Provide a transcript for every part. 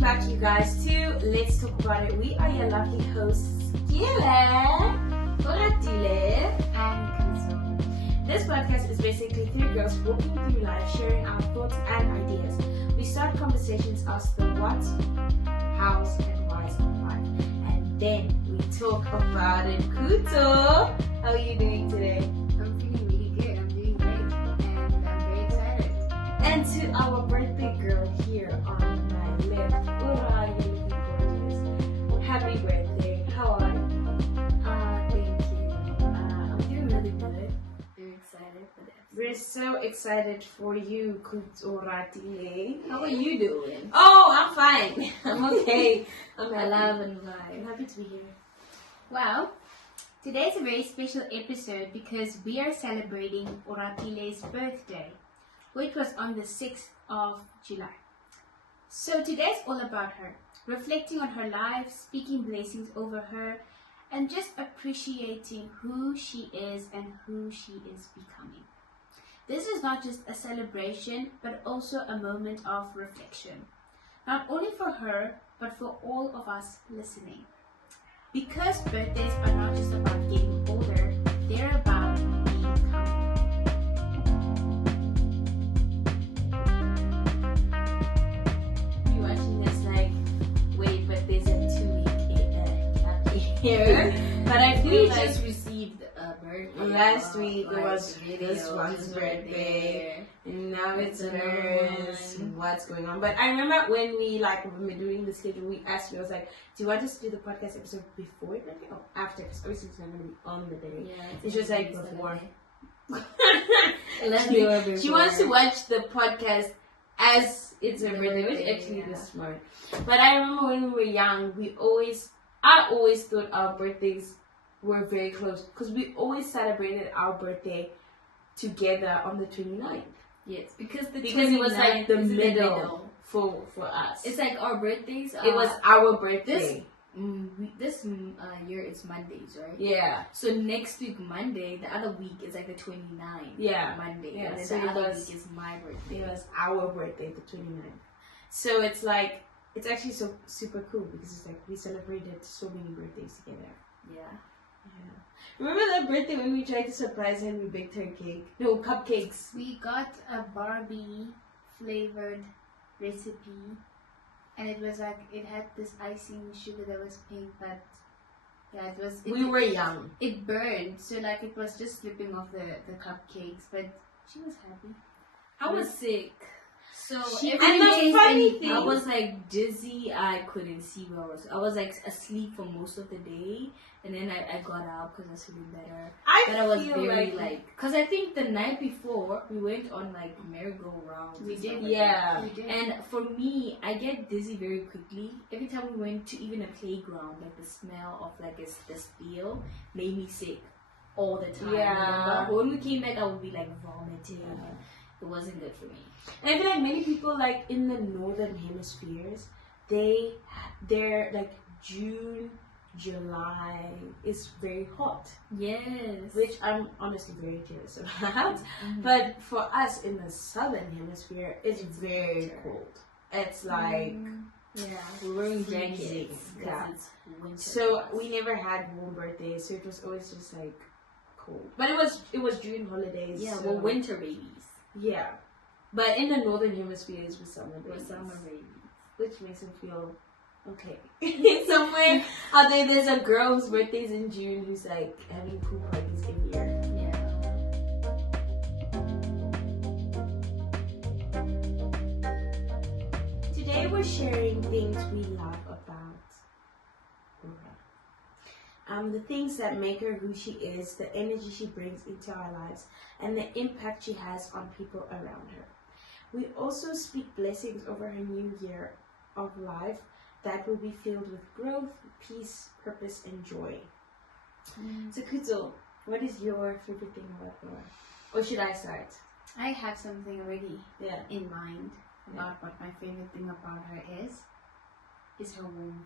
welcome back you guys to Let's Talk About It. We are your lovely hosts, Oratile, and Kuzo. This podcast is basically three girls walking through life, sharing our thoughts and ideas. We start conversations, ask the what, hows, and whys of life, and then we talk about it. Kuzo, how are you doing today? I'm feeling really good. I'm doing great, and I'm very excited. And to our birthday girl here on my left, Ura, you looking gorgeous. Happy birthday. How are you? Thank you. I'm doing really good. Very excited for this. We're so excited for you, Oratile. How are you doing? Oh, I'm fine. I'm okay. I'm happy. Alive and I'm alive. happy to be here. Well, today's a very special episode because we are celebrating Oratile's birthday, which was on the 6th of July. So today's all about her, reflecting on her life, speaking blessings over her, and just appreciating who she is and who she is becoming. This is not just a celebration, but also a moment of reflection, not only for her, but for all of us listening. Because birthdays are not just about getting older, they're about becoming. You're watching this like, wait, but there's a 2-week gap here. But I feel We like just received a birthday. last week like, was video, this one's his birthday. And now it's It's hers. another one. What's going on? But I remember when we were doing the schedule, we asked me, I was like, do you want us to do the podcast episode before your birthday or after? Because obviously it's not going to be on the day. Yeah, It's just like before. She wants to watch the podcast as it's her The birthday, which birthday, actually yeah. was smart. But I remember when we were young, I always thought our birthdays were very close because we always celebrated our birthday together on the 29th. Yes, because It was like the is middle for us. It's like our birthdays. It was our birthday. This year it's Mondays, right? Yeah. So next week Monday, the other week is like the 29th. Yeah. Monday. Yeah, And then so the it other was- week is my birthday. It was our birthday, the 29th. So it's like, it's actually so super cool because it's like we celebrated so many birthdays together. Yeah. Yeah. Remember that birthday when we tried to surprise her and we baked her cake? No, cupcakes. We got a Barbie flavored recipe, and it was like it had this icing sugar that was pink, but yeah, it was. We were young. It burned, so like it was just slipping off the cupcakes, but she was happy. I was sick. So She- every And the day funny thing- I was like dizzy. I couldn't see where I was like asleep for most of the day, and then I got out because I was feeling better. But I was feel very like, because I think the night before we went on like merry-go-rounds. We and did, stuff like yeah. that. We did. And for me, I get dizzy very quickly. Every time we went to even a playground, like the smell of like the steel made me sick all the time. Yeah. Remember? When we came back, I would be like vomiting. And it wasn't good for me. And I feel like many people like in the northern hemispheres, they're like June, July is very hot, Yes. which I'm honestly very jealous about. Mhm. But for us in the southern hemisphere, it's very cold. It's like Yeah, we're wearing freezing. jackets because Yeah. it's winter. So we never had warm birthdays, so it was always just like cold. But it was during holidays. yeah, so, we're winter babies. Yeah, but in the northern hemispheres, we're summer We're babies. summer babies. Which makes them feel okay. Somewhere out there's a girl whose birthday's in June who's like having pool parties every year. Yeah. Today we're sharing things we love about Laura. The things that make her who she is, the energy she brings into our lives, and the impact she has on people around her. We also speak blessings over her new year of life that will be filled with growth, peace, purpose, and joy. So Kuzo, what is your favorite thing about Laura? Or should I start? I have something already Yeah. in mind about what my favorite thing about her is her warmth.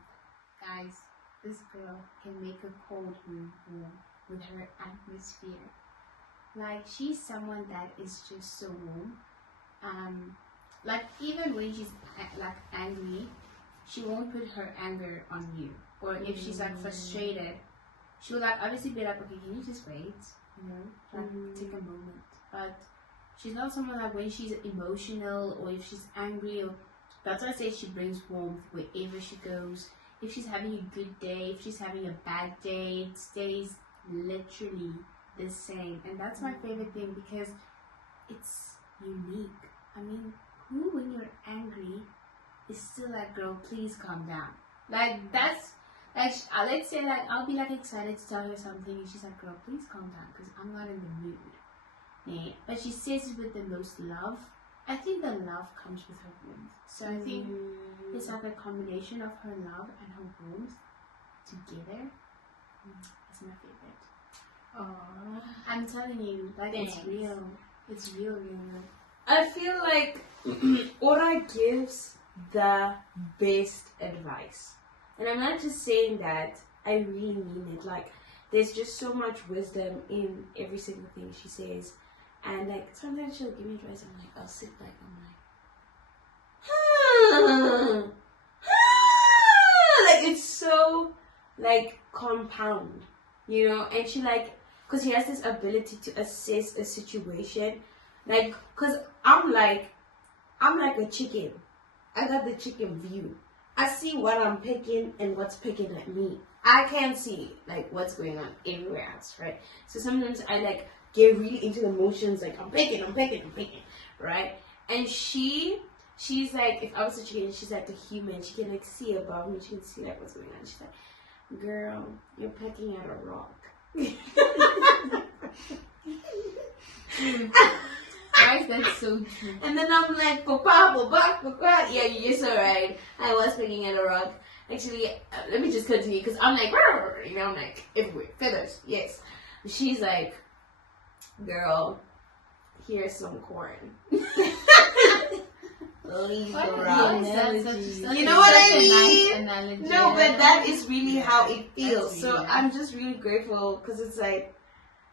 Guys, this girl can make a cold room warm with her atmosphere. Like, she's someone that is just so warm. Like, even when she's like angry, she won't put her anger on you. Or if she's like frustrated, she will like obviously be like, okay, can you just wait? You know, like take a moment. But she's not someone like when she's emotional or if she's angry, or that's why I say she brings warmth wherever she goes. If she's having a good day, if she's having a bad day, it stays literally the same. And that's my favorite thing because it's unique. I mean, who when you're angry is still like, girl, please calm down. Like that's like let's say like I'll be like excited to tell her something and she's like, girl, please calm down because I'm not in the mood. Yeah. But she says it with the most love. I think the love comes with her warmth. So I think it's like a combination of her love and her warmth together. It's my favorite. Aww. I'm telling you, like Thanks. it's real. It's real, real. I feel like Ora gives the best advice. And I'm not just saying that, I really mean it. Like, there's just so much wisdom in every single thing she says. And like, sometimes she'll give me advice, I'm like, I'll sit back, I'm like, like, it's so, like, compound, you know? And she like, because she has this ability to assess a situation. Like, because I'm like a chicken. I got the chicken view. I see what I'm picking and what's picking at me. I can't see like what's going on everywhere else, right? So sometimes I like get really into the emotions, like I'm picking, right? And she's like, if I was a chicken, she's like a human. She can like see above me. She can see like what's going on. She's like, girl, you're pecking at a rock. Guys, that's so true. And then I'm like, papa. Yeah, you're so right. I was picking at a rock. Actually, let me just continue because I'm like, you know, I'm like, everywhere. Feathers, yes. She's like, girl, here's some corn. Leave the rock. You know what I mean? Nice No, but that is really how it feels. That's So really I'm just really grateful because it's like,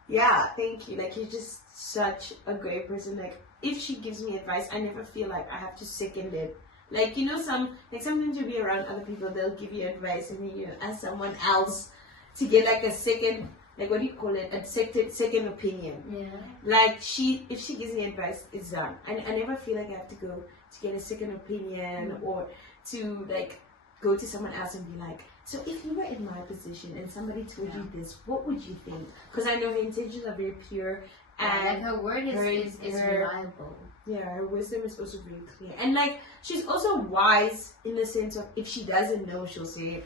yeah, thank you. Like, you're just such a great person. Like, if she gives me advice, I never feel like I have to second it. Like, you know, sometimes you'll be around other people, they'll give you advice, and then you ask someone else to get like a second, like, what do you call it? A second opinion. Yeah. Like, if she gives me advice, it's done. I never feel like I have to go to get a second opinion or to like go to someone else and be like, so if you were in my position and somebody told you this, what would you think? Because I know her intentions are very pure and like her word is reliable. Yeah, her wisdom is also very clear. And like, she's also wise in the sense of if she doesn't know, she'll say,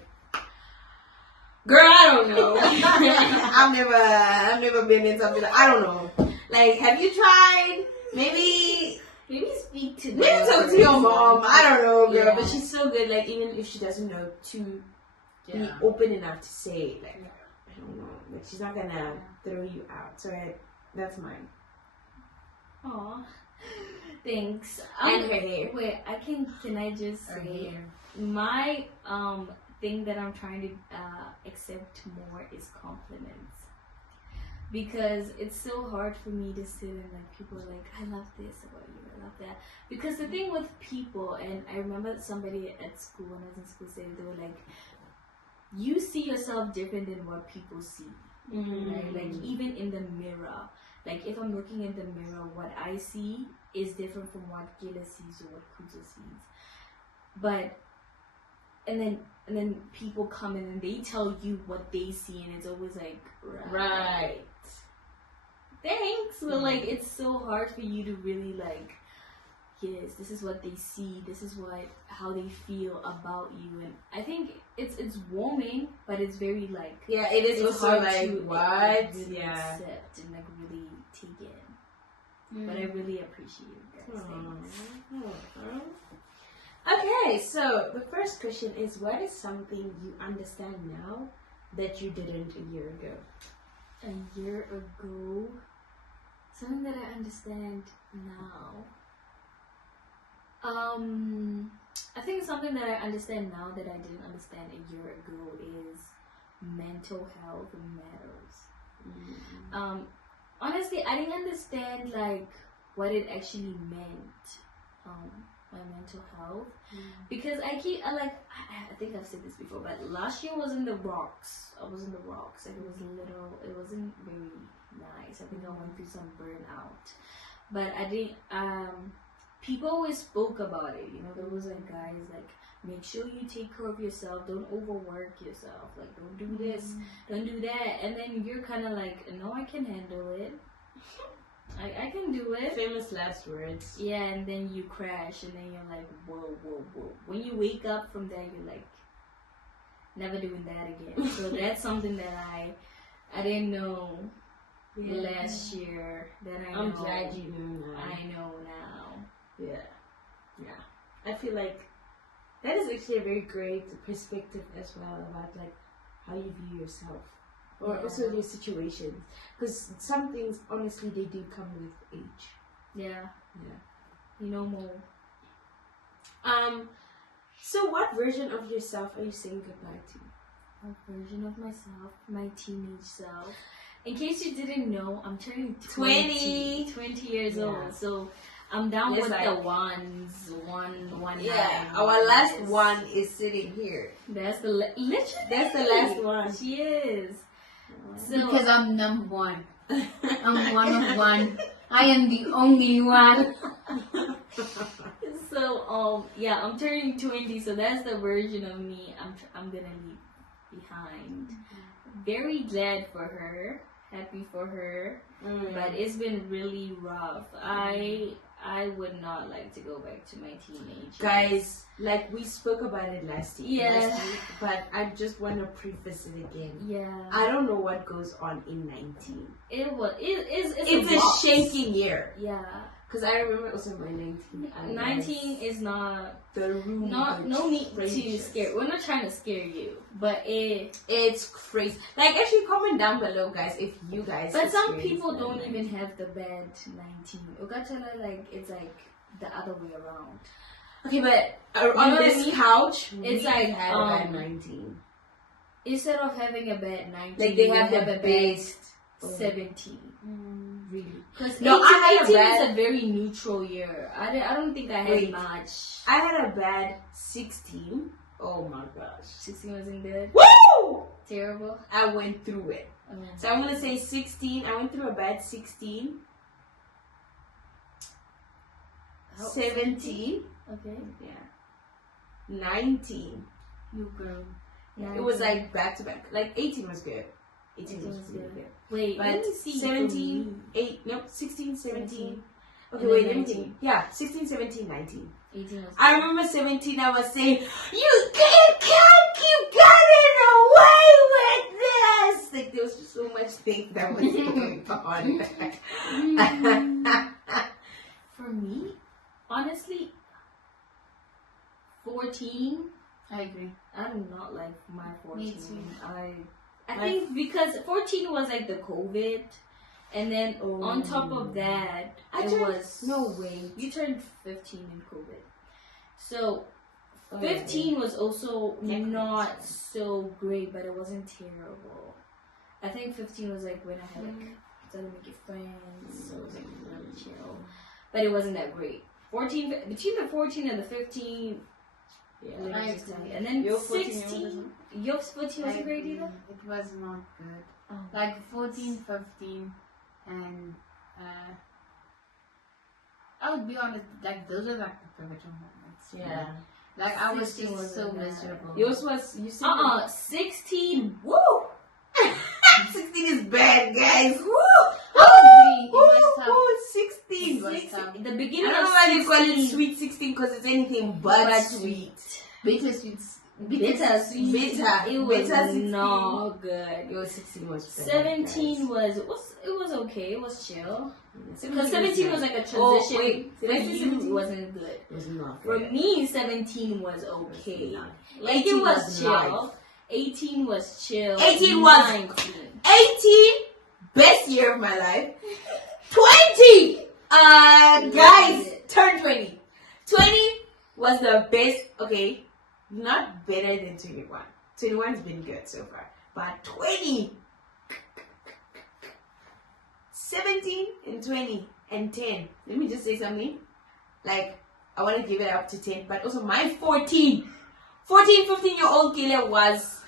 girl, I don't know. I've never been in something like, I don't know. Like, have you tried? Maybe speak to maybe talk to your mom. I don't know, girl. Yeah. But she's so good, like, even if she doesn't know, to be open enough to say, like, I don't know. Like, she's not gonna throw you out. So that's mine. Aw, thanks. And her hair. Wait, can I just say my thing that I'm trying to accept more is compliments, because it's so hard for me to sit and like people are like, I love this about you, I love that. Because the thing with people, and I remember somebody at school when I was in school saying, they were like, you see yourself different than what people see. Right? Like, even in the mirror, like if I'm looking in the mirror, what I see is different from what Gila sees or what Kuzo sees. But and then people come in and they tell you what they see, and it's always like, right. Thanks. But like, it's so hard for you to really like, yes, this is what they see, this is how they feel about you. And I think it's warming, but it's very like, yeah, it is it's also hard like, to what? really Yeah. accept and like really take in. But I really appreciate you guys. Thanks. Okay, so the first question is, what is something you understand now that you didn't a year ago? A year ago, something that I understand now. I think something that I understand now that I didn't understand a year ago is mental health matters. Honestly, I didn't understand like what it actually meant, my mental health, because I think I've said this before, but last year was in the rocks. I was in the rocks, and it was little. It wasn't very nice. I think I went through some burnout, but I didn't. People always spoke about it. You know, there was like guys like, make sure you take care of yourself. Don't overwork yourself. Like, don't do this, don't do that. And then you're kind of like, no, I can handle it. I can do it. Famous last words. Yeah, and then you crash, and then you're like, whoa, whoa, whoa. When you wake up from that, you're like, never doing that again. So that's something that I didn't know last year. That I know. I'm glad you know now. I know now. Yeah. I feel like that is actually a very great perspective as well about like how you view yourself. Or also your situation, because some things honestly they do come with age. Yeah. You know more. So what version of yourself are you saying goodbye to? What version of myself? My teenage self. In case you didn't know, I'm turning 20 years old. So I'm down with like the ones, one. Yeah, our last one is sitting here. That's the literally. That's the last one. She is. So, because I'm number one. I'm one of one. I am the only one. So I'm turning 20, so that's the version of me I'm gonna leave behind. Very glad for her, happy for her, but it's been really rough. I would not like to go back to my teenage guys. Like we spoke about it last week, but I just want to preface it again. Yeah, I don't know what goes on in 19. It's a shaking year. Yeah, because I remember also my 19. 19 is not the room. No need to scare. We're not trying to scare you, but it's crazy. Like actually, comment down below, guys, if you guys. But some people don't even have the bad 19. Ugatala, like it's like the other way around. Okay, but on this couch, it's like had a bad 19. Instead of having a bad 19, like they have a bad 17. Really? Because I had 18 is a very neutral year. I don't think I had much. I had a bad 16. Oh my gosh. 16 wasn't good? Woo! Terrible? I went through it. So I'm going to say 16. I went through a bad 16. 17. Okay. Yeah. 19. You girl. Yeah, it was like back to back. Like 18 was good. 18 was really good. Wait, but let me see. 17, 16, 17. Okay, wait, let me think. Yeah, 16, 17, 19. 18 was I remember 17, I was saying, you can't keep getting away with this! Like, there was just so much thing that was going on. For me, honestly, 14. I agree. I do not like my 14. Me too. I think because 14 was like the COVID, and then on top of that, no way. You turned 15 in COVID, so 15 was also not so great, but it wasn't terrible. I think 15 was like when I had like started making friends, so it was like really chill, but it wasn't that great. 14 between the 14 and the 15. Yeah, and then your 16. Your 14 wasn't great either? It was not good. Oh. Like 14, 15, and I would be honest, like those are like the pivotal moments. Yeah. Like I was just so miserable. Yours was, you said 16. Woo! 16 is bad, guys. Woo! Oh, 16. The beginning I don't know why they call it sweet 16 because it's anything but sweet. Bittersweet. It was not good. Your 16 was bad, 17 was okay. It was chill. Because 17 was like a transition. For you, it wasn't good. It was not For good. me, 17 was okay. Like 18 it was chill. nice. 18 was chill. 18 was 19. 18, best year of my life. 20, guys, turn 20. 20 was the best. Okay, not better than 21. 21's been good so far, but 20, 17 and 20 and 10. Let me just say something. Like I want to give it up to 10, but also my 14 14, 15-year-old Kayla was,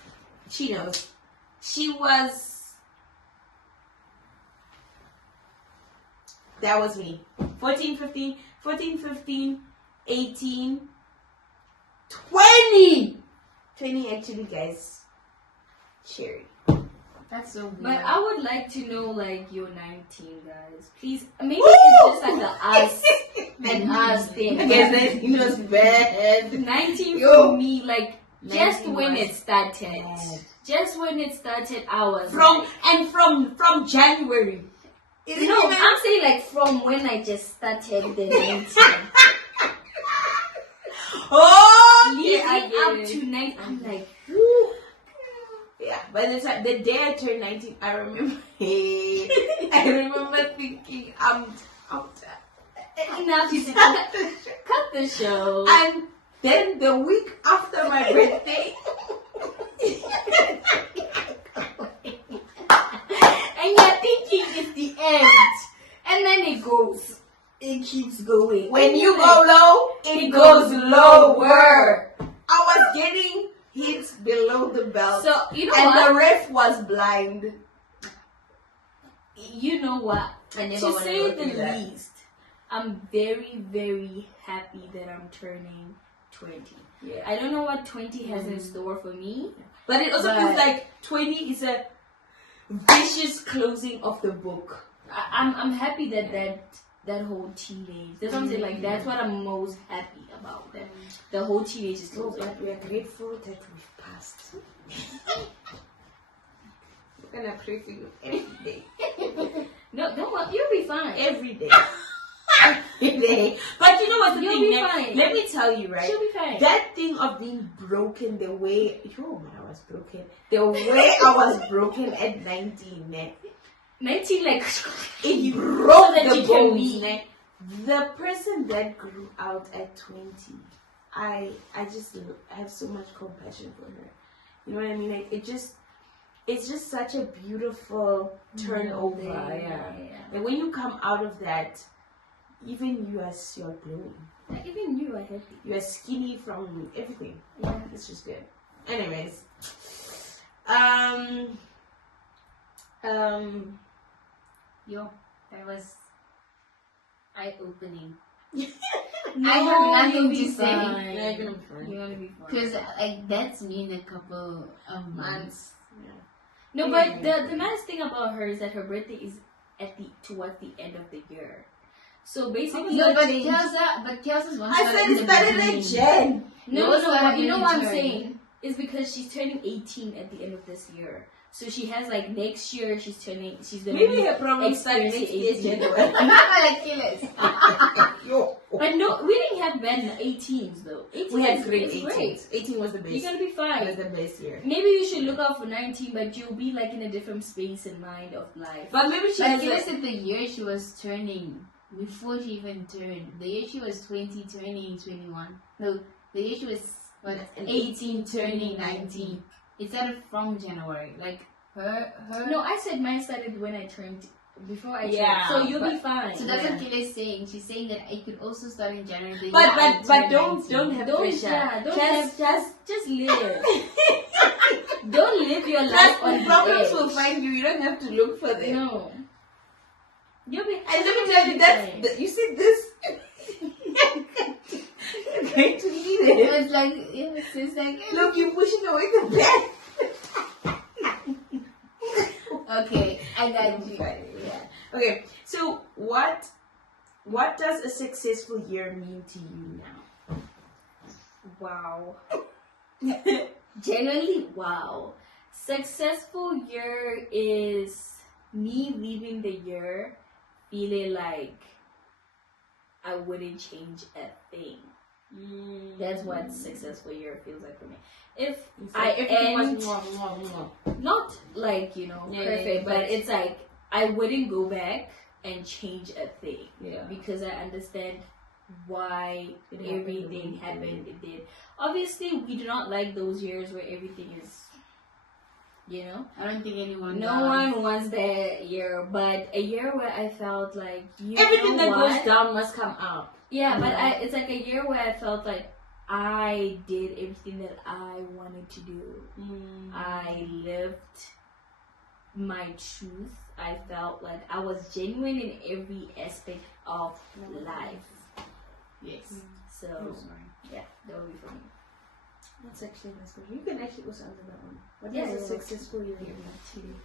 she knows. She was, that was me. 14, 15, 18, 20. 20 actually, guys. Cherry. That's so weird. But I would like to know, like, you're 19, guys. Please, maybe it's just like an us thing. I guess 19 was bad. 19 Yo. for me, like, just 19 when was it started. bad. Just when it started, I was From January. No, I'm saying like from when I just started the 19. Oh, Leading yeah, up to 9, I'm like, whoo. Yeah, by the time the day I turned 19, I remember. I remember thinking, I'm Enough is cut the show. And then the week after my birthday, and you're thinking it's the end, and then it keeps going. when And you you're go like, low, it goes lower. I was getting hits below the belt, So you know and what? the ref was blind. You know what? I never To wanna say go the through that. least, I'm very, very happy that I'm turning 20. Yeah. I don't know what 20 has in store for me. But it also feels like 20 is a vicious closing of the book. I'm happy that that whole teenage. That's what I'm saying. Like that's what I'm most happy about. That the whole teenage is So, closing. but we are grateful that we've passed. We're gonna pray for you every day. No, don't worry. You'll be fine. Every day. Every day. But you know what's the You'll thing, be man? fine. Let me tell you, right? She'll be fine. That thing of being broken, the way I was broken. The way I was broken at 19, man. 19, like It broke that the you can bones, be. man. The person that grew out at 20, I just have so much compassion for her. You know what I mean? Like it's just such a beautiful turnover. Yeah. And when you come out of that, even you're glowing. Even you are happy. You are skinny from everything. Yeah. It's just good. Anyways, Yo, that was eye-opening. No, I have nothing you'll be to say. fine. Yeah, you're gonna be fine. You're gonna be fine. Because that's me in a couple of months. Yeah. No, but the nice thing about her is that her birthday is towards the end of the year. So basically, No, but Kelsa's one I said it in the started beginning. in Jan. no, Yours started you know in what I'm January. saying is because she's turning 18 at the end of this year. So she has like next year she's gonna Maybe be her problem started next year, experiencing 18. January. I'm not gonna kill it. Yo. But no, we didn't have bad 18s though. 18 We had is great is 18. 18 was the best. You're gonna be It fine. was the best year. Maybe you should look out for 19, but you'll be like in a different space and mind of life. But maybe she But has Kayla said the year she was turning, before she even turned, the year she was 20, turning 21. No, the year she was, what, 18, turning 19. It started from January. Like, her. No, I said mine started when I turned, before I Yeah, turned. So you'll but- be fine. So that's what Kayla is saying. She's saying that it could also start in January. The year But I turned don't 19. have Don't, pressure. yeah, don't just live. Don't live your life on the problems edge. will find you. You don't have to look for them. No. You'll be. And let me tell you that you see this. You're going to need it. It's like, yeah, it's like, Look, you're pushing away the bed. okay, I got you. Yeah. Okay. So what does a successful year mean to you now? Wow. Genuinely, wow. Successful year is me leaving the year feeling like I wouldn't change a thing. That's what successful year feels like for me. If I everything end, was not like, you know, Yeah, perfect, but but it's like I wouldn't go back and change a thing. Yeah. Because I understand why It happened the way everything it happened, did. it did. Obviously, we do not like those years where everything is, you know, I don't think anyone no does. one wants that year, but a year where I felt like, you everything know that what? goes down must come out. Yeah, but Yeah. it's like a year where I felt like I did everything that I wanted to do. I lived my truth. I felt like I was genuine in every aspect of life. Yes. So yeah, that would be for me. That's actually a nice question. You can actually also answer that one. What Yeah, is a yeah. successful year to you?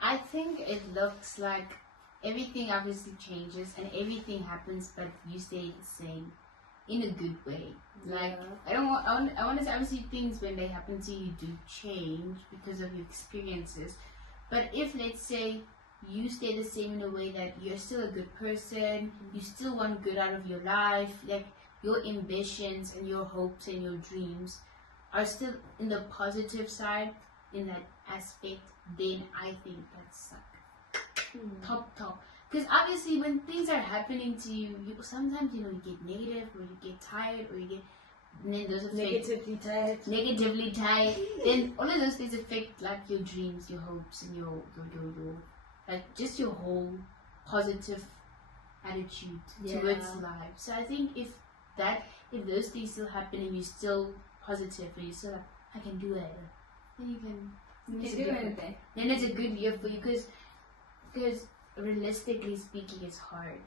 I think it looks like everything obviously changes and everything happens, but you stay the same in a good way. Like I want to say obviously things when they happen to you do change because of your experiences, but if let's say you stay the same in a way that you're still a good person, you still want good out of your life, like your ambitions and your hopes and your dreams are still in the positive side in that aspect, then I think that's like top. Because obviously when things are happening to you, sometimes you get negative or you get tired or you get, and then those affect negatively tired. Then all of those things affect like your dreams, your hopes, and your like just your whole positive attitude towards life. So I think if those things still happen and you're still positive and you're still like, I can do it, then you can do anything. Then it's a good year for you because realistically speaking, it's hard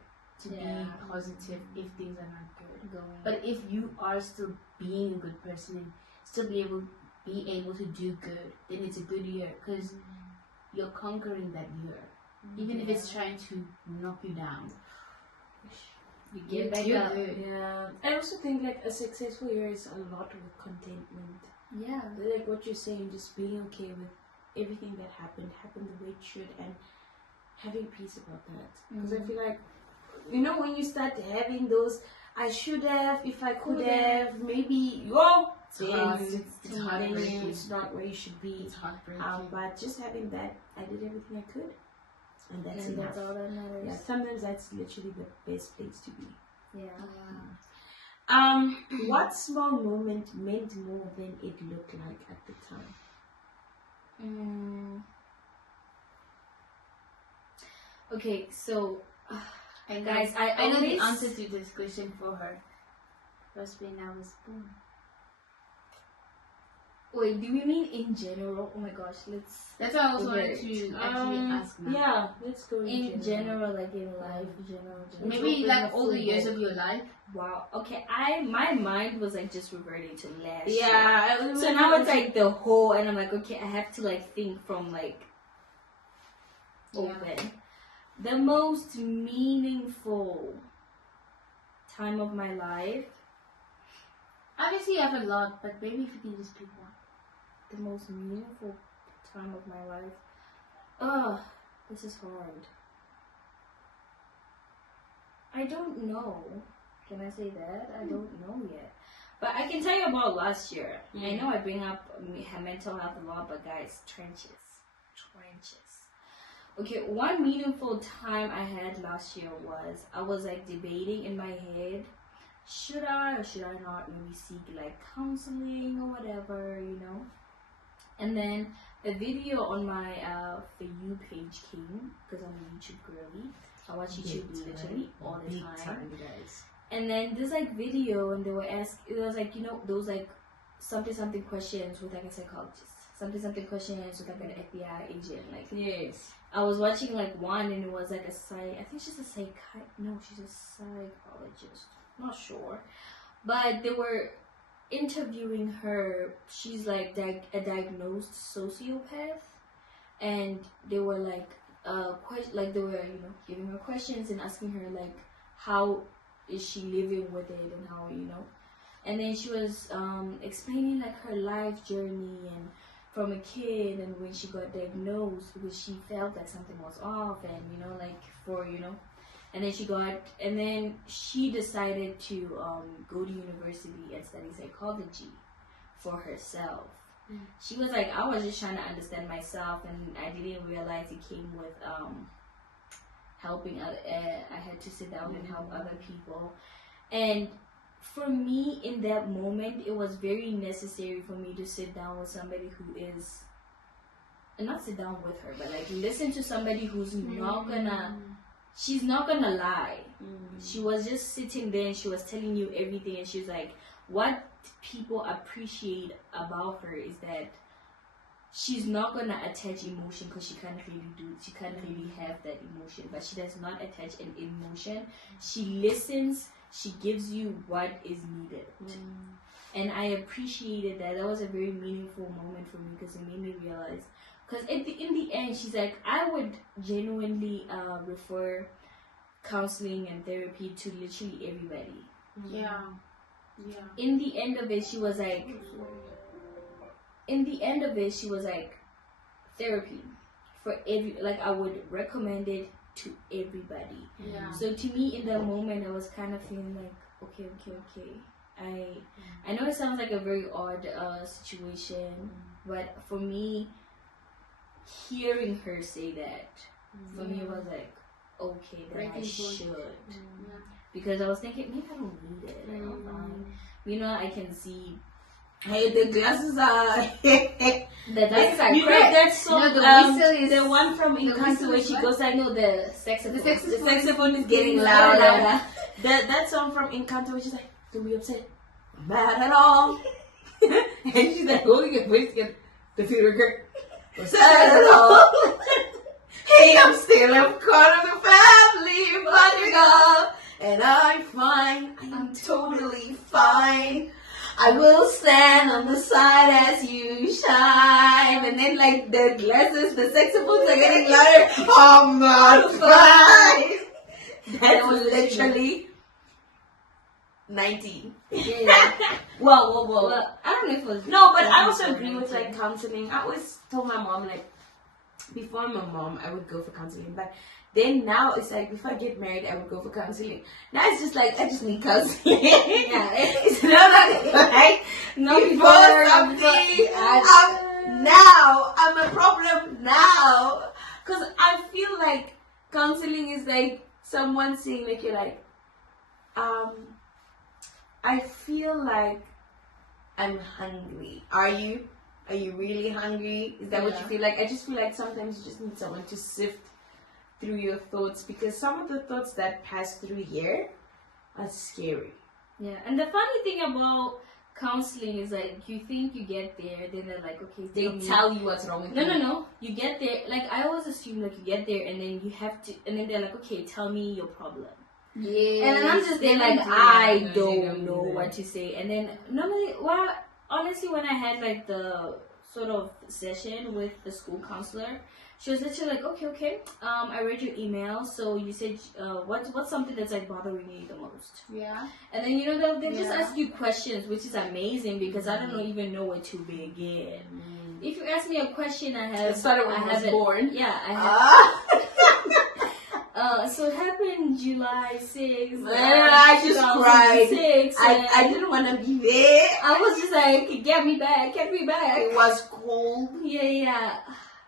to be positive if things are not good. But if you are still being a good person and still be able to do good, then it's a good year because you're conquering that year. Even if it's trying to knock you down, you get back up. Good. Yeah, I also think like a successful year is a lot with contentment. Yeah, like what you're saying, just being okay with everything that happened the way it should, and having peace about that. Because I feel like, when you start having those, I should have, if I could have, maybe, it's not where you should be. It's heartbreaking. But just having that, I did everything I could, and that's enough. That's all that matters. Yeah, sometimes that's literally the best place to be. Yeah. What small moment meant more than it looked like at the time? Okay, so guys, I know the answer to this question for her. Was when I was born. Wait, do we mean in general? Oh my gosh, That's what I was wanted to actually ask now. Yeah, let's go in general, like in life, general. Maybe like all the years of your life. Wow. Okay, my mind was like just reverting to last year. Yeah. So now it's like the whole, and I'm like, okay, I have to like think from like open. The most meaningful time of my life. Obviously, you have a lot, but maybe if you can just pick one. The most meaningful time of my life. This is hard. I don't know. Can I say that? I don't know yet. But I can tell you about last year. I know I bring up mental health a lot, but guys, trenches. Okay, one meaningful time I had last year was I was like debating in my head, should I or should I not maybe seek like counseling or whatever, And then a video on my For You page came, because I'm a YouTube girly. I watch YouTube literally all the time. Guys. And then there's like video, and they were it was like, those like something questions with like a psychologist. Something questions with like an FBI agent. Like, yes. I was watching like one, and it was like I think she's a she's a psychologist. Not sure. But they were interviewing her. She's like a diagnosed sociopath, and they were like they were giving her questions and asking her like how is she living with it and how and then she was explaining like her life journey and from a kid and when she got diagnosed because she felt like something was off and and then she decided to go to university and study psychology for herself. She was like, I was just trying to understand myself, and I didn't realize it came with helping I had to sit down and help other people. And for me in that moment, it was very necessary for me to sit down with somebody who is, and not sit down with her, but like listen to somebody who's not gonna, she's not gonna lie. She was just sitting there and she was telling you everything, and she was like, what people appreciate about her is that she's not gonna attach emotion because she can't really have that emotion, but she does not attach an emotion. She listens, she gives you what is needed. And I appreciated that. That was a very meaningful moment for me because it made me realize, because in the end she's like, I would genuinely refer counseling and therapy to literally everybody. Yeah. In the end of it, she was like, therapy for I would recommend it to everybody. Yeah. So to me, in that moment, I was kind of feeling like, okay. I know it sounds like a very odd situation, but for me, hearing her say that, for me, it was like, okay, that I should. Because I was thinking, maybe I don't need it. I'm fine. You know, I can see. Hey, the glasses are. The glasses are you know correct. that song, No, the whistle is the one from Encanto where she goes, I know the saxophone. The saxophone is getting louder. That song from Encanto where she's like, don't be upset. I'm mad at all. And she's like holding her voice again. The feel regret. What's sad at all? Hey, I'm still a part of the family, buttercup. And I'm fine. I'm totally fine. I will stand on the side as you shine. And then like the glasses, the saxophones are getting louder. I'm not fine. That was literally 19. Yeah. Well, I don't know if it was. No, but I also agree with like counseling. I always told my mom, like, before my mom, I would go for counseling. But then now it's like, before I get married, I would go for counseling. Now it's just like, I just need counseling. Yeah, it's not like, no, before something. Now, I'm a problem now. Because I feel like counseling is like someone saying, like, you're like, I feel like I'm hungry. Are you? Are you really hungry? Is that what you feel like? I just feel like sometimes you just need someone to sift through your thoughts, because some of the thoughts that pass through here are scary. Yeah, and the funny thing about counseling is like, you think you get there, then they're like, okay, They tell you what's wrong with you. No. You get there, like I always assume like you get there and then you have to, and then they're like, okay, tell me your problem. Yeah. And then I'm just there like, I don't know what to say. And then normally, well, honestly, when I had like the sort of session with the school counselor, she was literally like, okay, I read your email, so you said, what's something that's like bothering you the most? Yeah. And then, you know, they'll just ask you questions, which is amazing because I don't even know where to begin. If you ask me a question, It started when I was born. Yeah, I have. So it happened July 6th. I just cried. 2006, I didn't want to be there. I was just like, get me back. It was cold. Yeah.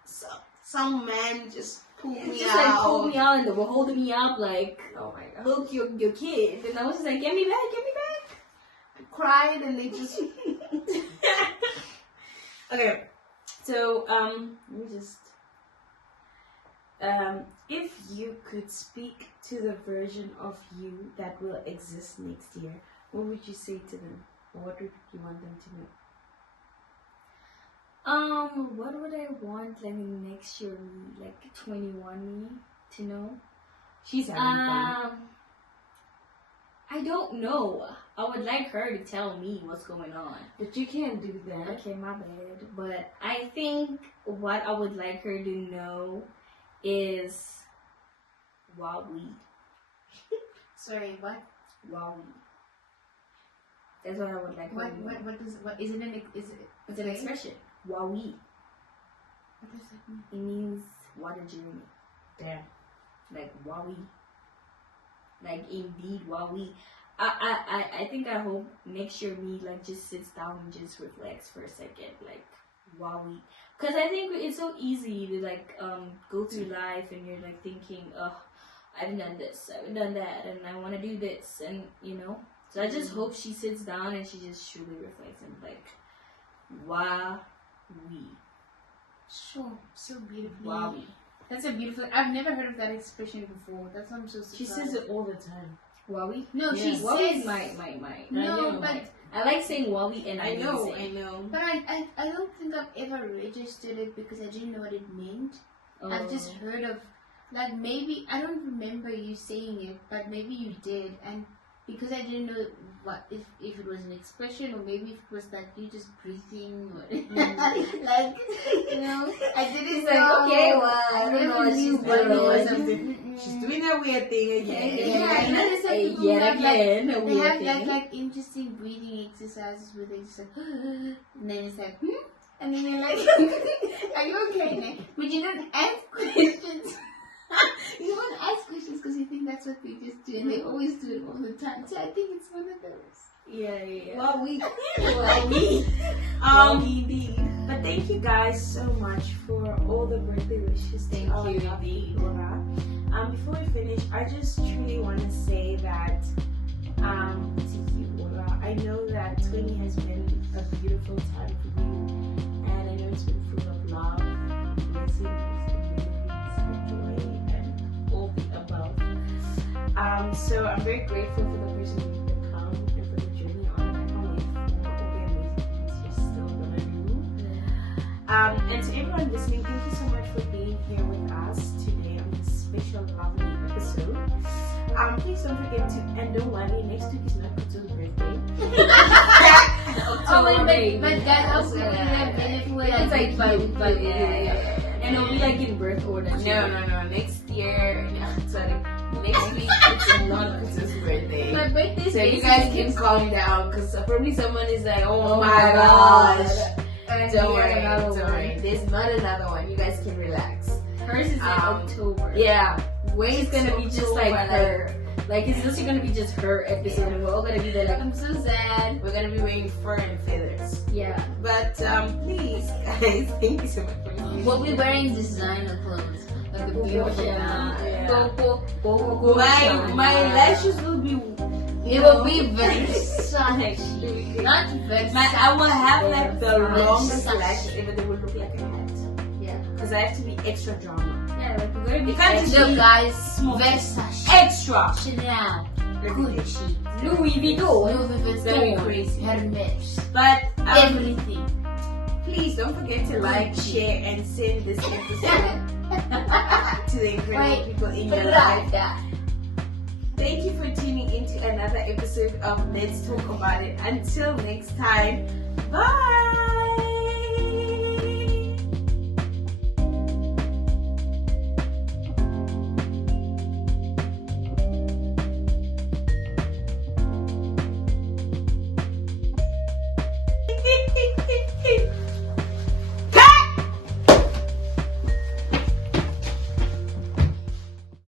So, some man just pulled me Just out. like pulled me out and they were holding me up like, Oh my god. look, your kid. And I was just like, get me back. I cried and they just. Okay. So, let me just. If you could speak to the version of you that will exist next year, what would you say to them? Or what would you want them to know? What would I want like next year me, like 21 me to know? She's having fun. I don't know. I would like her to tell me what's going on. But you can't do that. Okay, my bad. But I think what I would like her to know is Wowie. Sorry, what? Wowie. That's what I would like her to know. What is it? It's an expression. Wowie. What does that mean? It means water journey. Damn. Like Wowie. Like indeed Wowie. I think I hope next year me like just sits down and just reflects for a second, like Wowie. Because I think it's so easy to like go through life and you're like thinking, oh, I haven't done this, I haven't done that, and I want to do this, and you know. So I just hope she sits down and she just truly reflects and like, Wowie. Sure, so beautiful. Wowie. That's a beautiful. I've never heard of that expression before. That's why I'm so surprised. She says it all the time. Wowie? No, Yeah. she Wowie says is my. No, know, but I like saying Wabi and I know. But I don't think I've ever registered it because I didn't know what it meant. I've just heard of, like, maybe, I don't remember you saying it, but maybe you did. And because I didn't know what if it was an expression, or maybe if it was like you just breathing, or like, you know, I didn't know. Okay, well, I don't know what she's doing. She's doing that weird thing again. Yeah, you know, there's like people who have again, like, a they weird have thing. like interesting breathing exercises where they just like, and then it's like, and then you're like, are you okay, Nick? But you don't ask questions. You don't ask questions because you think that's what they just do, and they always do it all the time. So I think it's one of those. Yeah. Well, Indeed. but thank you guys so much for all the birthday wishes. Thank to our you, lovely Aura. Before we finish, I just truly want to say that to you, Aura, I know that 20 has been a beautiful time for you, and I know it's been full of love, blessings, and joy, and all the above. So I'm very grateful for the person you've become and for the journey on. I can't wait for all the amazing things you're still gonna do. And to everyone listening, thank you so much for being here with us today on this special, lovely episode. Please don't forget to, and don't worry, next week is not Kutu's birthday. But that also would have been if we were It's like but yeah. And it'll be like in birth order. No. Next year, sorry. Next week it's not Kutu's birthday. My birthday, So you guys can calm down, because probably someone is like, oh my gosh. Don't worry. There's not another one. You guys can relax. Hers is in October. Yeah. It's gonna be just like her. Like, it's just gonna be just her episode, and we're all gonna be there like, I'm so sad. We're gonna be wearing fur and feathers. yeah. But please, guys, thank you so much for listening. We'll be wearing designer clothes. Like the beautiful Yeah. My My lashes will be. It will be Versace. Not Versace. I will have like the Versace. longest lashes ever. They will look like a hat. Yeah. Because I have to be extra drama. Yeah, like we're gonna be You can't just Look, be guys, small. Versace, Extra. Chanel, Everything. Gucci, Louis Vuitton. Louis It's gonna be Vuitton, crazy. Hermes, But everything. please don't forget to like, share, and send this episode to the incredible people in your life. Thank you for tuning into another episode of Let's Talk About It. Until next time, bye.